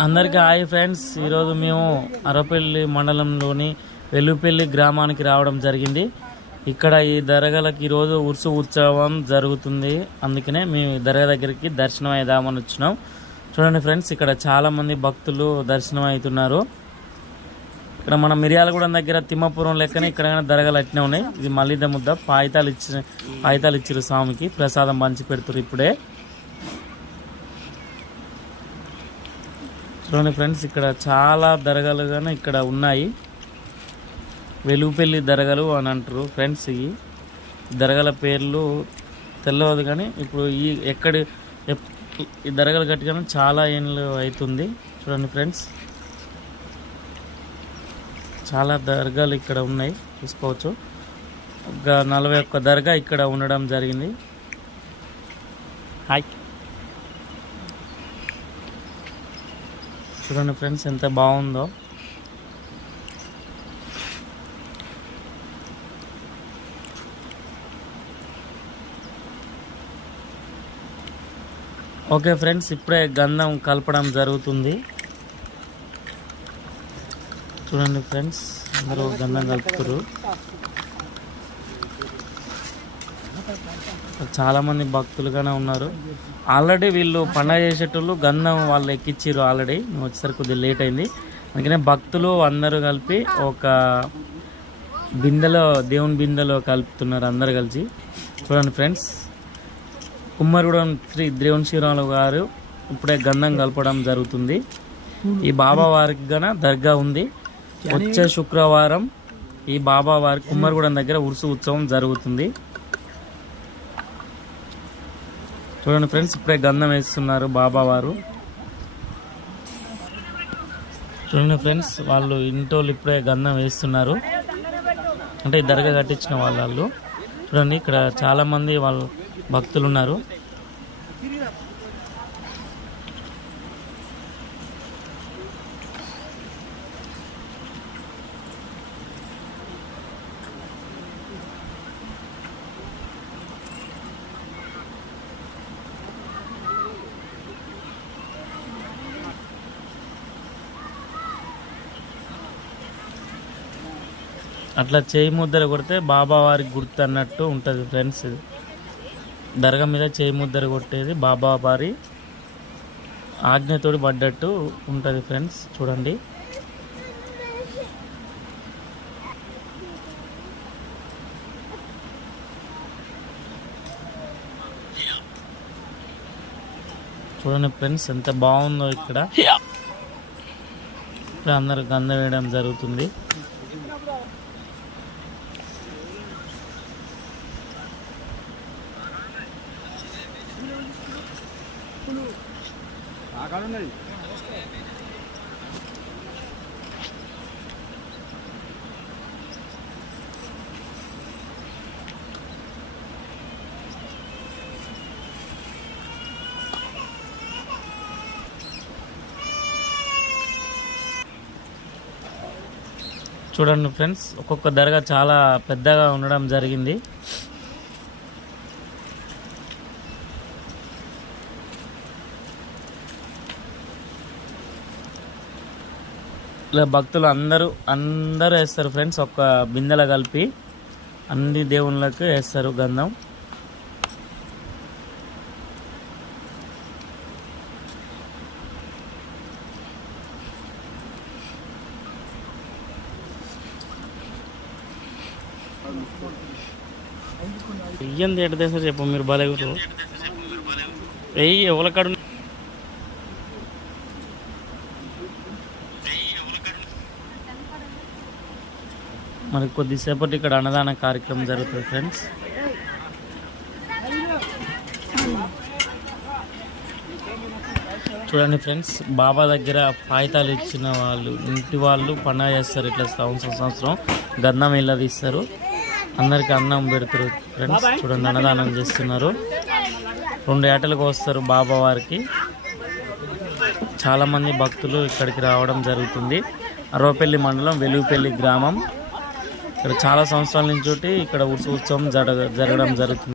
అందరికీ hi friends. ఈరోజు మేము అరపల్లి మండలంలోని వెలుపల్లి గ్రామానికి రావడం జరిగింది. ఇక్కడ ఈ దర్గాలకు ఈరోజు ఉర్సు ఉత్సవం జరుగుతుంది. అందుకనే మేము దర్గా దగ్గరికి దర్శనం అయిదామని వచ్చినాం. చూడండి ఫ్రెండ్స్, ఇక్కడ చాలామంది భక్తులు దర్శనం అవుతున్నారు. ఇక్కడ మన మిర్యాలగూడెం దగ్గర తిమ్మపురం లెక్కనే ఇక్కడ దర్గాలు అట్నే ఉన్నాయి. ఇది మల్లిద ముద్ద పాయితాలు ఇచ్చారు స్వామికి, ప్రసాదం పంచి పెడుతున్నారు ఇప్పుడే. చూడండి ఫ్రెండ్స్, ఇక్కడ చాలా దర్గాలు కానీ ఇక్కడ ఉన్నాయి. వెలుగుపల్లి దర్గాలు అని అంటారు ఫ్రెండ్స్. ఈ దర్గాల పేర్లు తెలియదు కానీ ఇప్పుడు ఈ దర్గాలు కట్టుకొని చాలా ఏళ్ళు అవుతుంది. చూడండి ఫ్రెండ్స్, చాలా దర్గాలు ఇక్కడ ఉన్నాయి, చూసుకోవచ్చు. ఒక 41 దర్గా ఇక్కడ ఉండడం జరిగింది. హాయ్, చూడండి ఫ్రెండ్స్ ఎంత బాగుందో. ఓకే ఫ్రెండ్స్, ఇప్పుడే గంధం కలపడం జరుగుతుంది. చూడండి ఫ్రెండ్స్, అందరూ గంధం కలుపుతారు. చాలామంది భక్తులుగానే ఉన్నారు. ఆల్రెడీ వీళ్ళు పండగ చేసేటోళ్ళు గంధం వాళ్ళు ఎక్కించారు. ఆల్రెడీ మేము వచ్చేసరికి కొద్దిగా లేట్ అయింది. అందుకనే భక్తులు అందరూ కలిపి ఒక దేవుని బిందెలో కలుపుతున్నారు అందరు కలిసి. చూడండి ఫ్రెండ్స్, కుమ్మరిగూడెం శ్రీ దేవుని శ్రీరాములు గారు ఇప్పుడే గంధం కలపడం జరుగుతుంది. ఈ బాబా వారికి గన దర్గా ఉంది. వచ్చే శుక్రవారం ఈ బాబా వారి కుమ్మరిగూడెం దగ్గర ఉర్సు ఉత్సవం జరుగుతుంది. చూడండి ఫ్రెండ్స్, ఇప్పుడే గంధం వేస్తున్నారు బాబా వారు. చూడండి ఫ్రెండ్స్, వాళ్ళు ఇంటోళ్ళు ఇప్పుడే గంధం వేస్తున్నారు. అంటే ఈ దర్గా కట్టించిన వాళ్ళు. చూడండి, ఇక్కడ చాలామంది వాళ్ళు భక్తులు ఉన్నారు. అట్లా చేయి ముద్దర కొడితే బాబా వారికి గుర్తు అన్నట్టు ఉంటుంది ఫ్రెండ్స్. దర్గా మీద చేయి ముద్దర కొట్టేది బాబా వారి ఆజ్ఞతోడి పడ్డట్టు ఉంటుంది ఫ్రెండ్స్. చూడండి, చూడండి ఫ్రెండ్స్ ఎంత బాగుందో. ఇక్కడ అందరూ గంధం వేయడం జరుగుతుంది. చూడండి ఫ్రెండ్స్, ఒక్కొక్క దర్గా చాలా పెద్దగా ఉండడం జరిగింది. ఇలా భక్తులు అందరూ వేస్తారు ఫ్రెండ్స్. ఒక బిందెల కలిపి అన్ని దేవుళ్ళకి వేస్తారు గంధం. ఇయ్యంది ఎట్టదే సార్ చెప్పు, మీరు బాగాలేరు వెయ్యి ఎవరికాడు. మరి కొద్దిసేపటి ఇక్కడ అన్నదాన కార్యక్రమం జరుగుతుంది ఫ్రెండ్స్. చూడండి ఫ్రెండ్స్, బాబా దగ్గర పాయితాలు ఇచ్చిన వాళ్ళు ఇంటి వాళ్ళు పండగ చేస్తారు. ఇట్లా సంవత్సరం గంధం ఇలా తీస్తారు, అందరికీ అన్నం పెడతారు ఫ్రెండ్స్. చూడండి, అన్నదానం చేస్తున్నారు. 2 ఏటలకు వస్తారు బాబా వారికి. చాలామంది భక్తులు ఇక్కడికి రావడం జరుగుతుంది. అరవపల్లి మండలం వెలుగుపల్లి గ్రామం. ఇక్కడ చాలా సంవత్సరాల నుంచి ఇక్కడ ఉత్సవం జరగడం జరుగుతుంది.